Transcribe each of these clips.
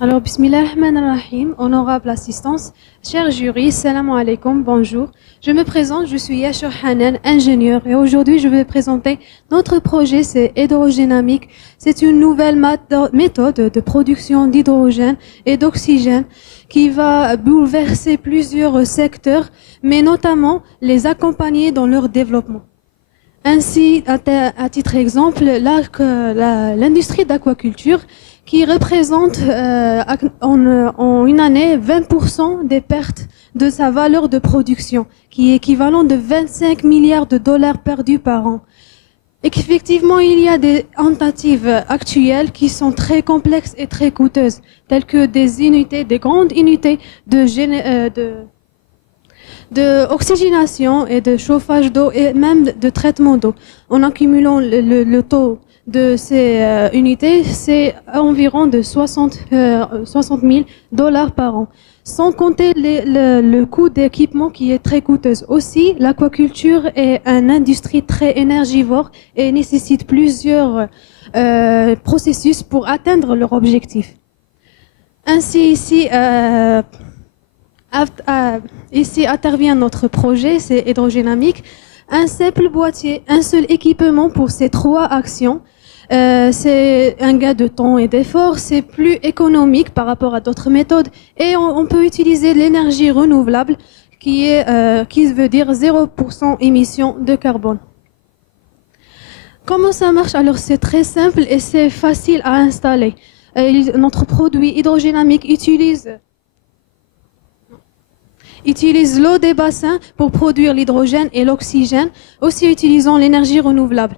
Alors, Bismillah ar-Rahman ar-Rahim, honorable assistance, cher jury, salam alaikum, bonjour. Je me présente, je suis Yashur Hanan, ingénieur, et aujourd'hui je vais présenter notre projet, c'est hydrogénamique. C'est une nouvelle méthode de production d'hydrogène et d'oxygène qui va bouleverser plusieurs secteurs, mais notamment les accompagner dans leur développement. Ainsi, à titre exemple, l'industrie d'aquaculture qui représente en une année 20% des pertes de sa valeur de production, qui est équivalent de 25 milliards de dollars perdus par an. Effectivement, il y a des tentatives actuelles qui sont très complexes et très coûteuses, telles que des grandes unités de oxygénation et de chauffage d'eau et même de traitement d'eau. En accumulant le taux de ces unités, c'est environ de 60 000 dollars par an. Sans compter le coût d'équipement qui est très coûteuse. Aussi, l'aquaculture est une industrie très énergivore et nécessite plusieurs processus pour atteindre leur objectif. Ainsi, ici intervient notre projet, c'est hydrogénamique. Un simple boîtier, un seul équipement pour ces trois actions. C'est un gain de temps et d'effort, c'est plus économique par rapport à d'autres méthodes et on peut utiliser l'énergie renouvelable qui veut dire 0% émission de carbone. Comment ça marche? Alors c'est très simple et c'est facile à installer. Notre produit hydrogénamique utilise l'eau des bassins pour produire l'hydrogène et l'oxygène, aussi utilisant l'énergie renouvelable.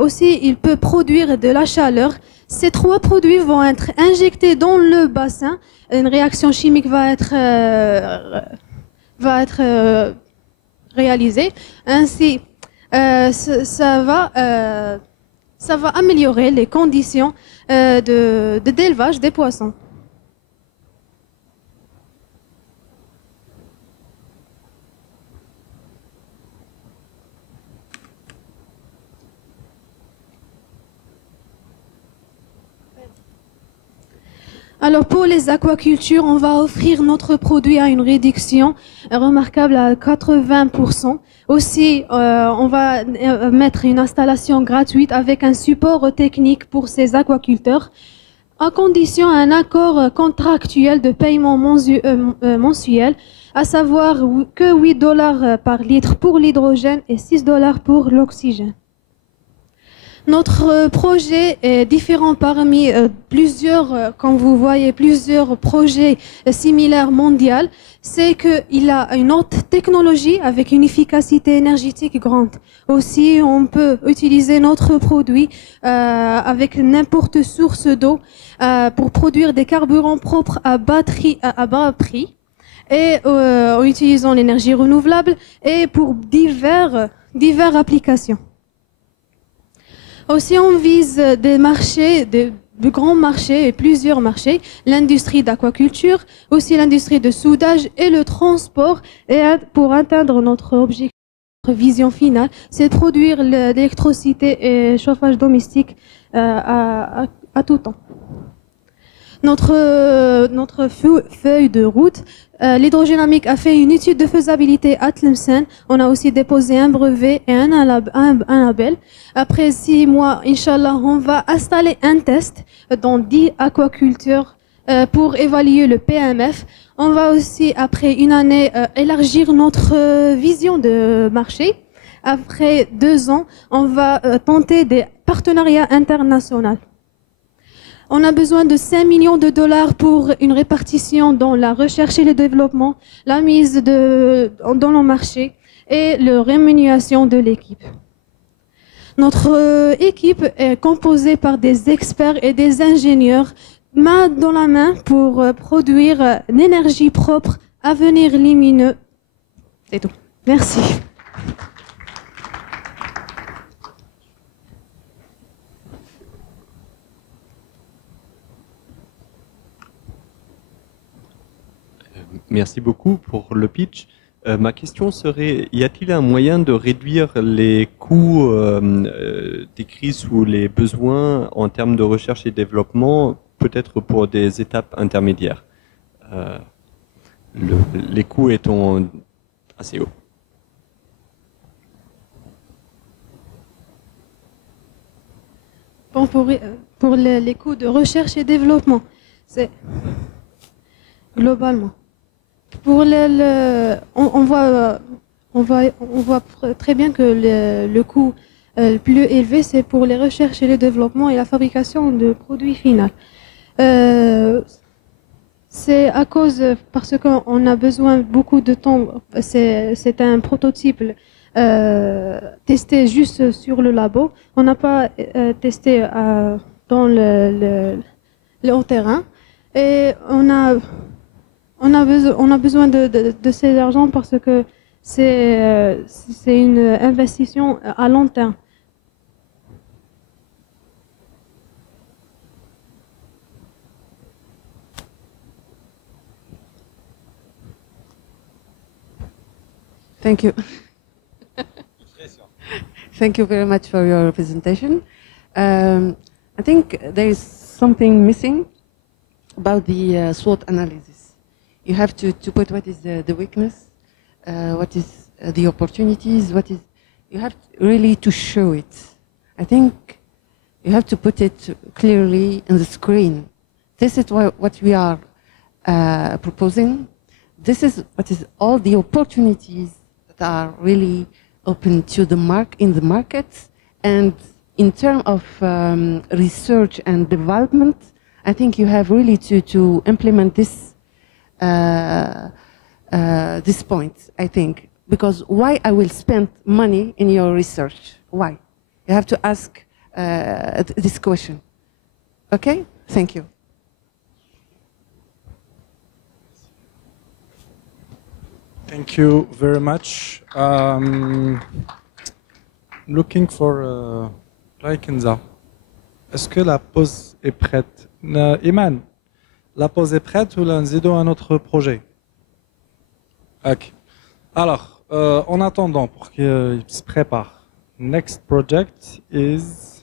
Aussi, il peut produire de la chaleur. Ces trois produits vont être injectés dans le bassin. Une réaction chimique va être réalisée. Ainsi, ça va améliorer les conditions d'élevage des poissons. Alors pour les aquacultures, on va offrir notre produit à une réduction remarquable à 80%. Aussi, on va mettre une installation gratuite avec un support technique pour ces aquaculteurs, à condition un accord contractuel de paiement mensuel, à savoir que 8 dollars par litre pour l'hydrogène et 6 dollars pour l'oxygène. Notre projet est différent parmi quand vous voyez plusieurs projets similaires mondiaux, c'est qu'il a une haute technologie avec une efficacité énergétique grande. Aussi, on peut utiliser notre produit avec n'importe source d'eau pour produire des carburants propres à bas prix et en utilisant l'énergie renouvelable et pour diverses applications. Aussi, on vise des marchés, de grands marchés et plusieurs marchés, l'industrie d'aquaculture, aussi l'industrie de soudage et le transport. Et pour atteindre notre objectif, notre vision finale, c'est de produire l'électricité et chauffage domestique à tout temps. Notre feuille de route, l'hydrogénamique a fait une étude de faisabilité à Tlemcen. On a aussi déposé un brevet et un label. Après 6 mois, Inch'Allah, on va installer un test dans 10 aquacultures pour évaluer le PMF. On va aussi, après une année, élargir notre vision de marché. Après 2 ans, on va tenter des partenariats internationaux. On a besoin de 5 millions de dollars pour une répartition dans la recherche et le développement, la mise dans le marché et la rémunération de l'équipe. Notre équipe est composée par des experts et des ingénieurs main dans la main pour produire une énergie propre, avenir lumineux. C'est tout. Merci. Merci beaucoup pour le pitch. Ma question serait, y a-t-il un moyen de réduire les coûts décrits sous les besoins en termes de recherche et développement peut-être pour des étapes intermédiaires, les coûts étant assez hauts. Bon, pour les coûts de recherche et développement, c'est globalement. Pour on voit très bien que le coût le plus élevé, c'est pour les recherches et le développement et la fabrication de produits finaux. C'est à cause, parce qu'on a besoin beaucoup de temps, c'est un prototype testé juste sur le labo. On n'a pas testé dans le terrain. Et on a besoin de ces argent parce que c'est une investition à long terme. Thank you. Thank you very much for your presentation. I think there is something missing about the SWOT analysis. You have to put what is the weakness, what is the opportunities, you have really to show it. I think you have to put it clearly on the screen. This is what we are proposing. This is what is all the opportunities that are really open to in the market, and in terms of research and development, I think you have really to implement this point, I think, because why I will spend money in your research? Why? You have to ask this question. Okay? Thank you. Thank you very much. Looking for Kenza. Est-ce que la pause est prête? Iman, la pause est prête ou l'anzido un autre projet? Ok. Alors, en attendant, pour qu'il se prépare, next project is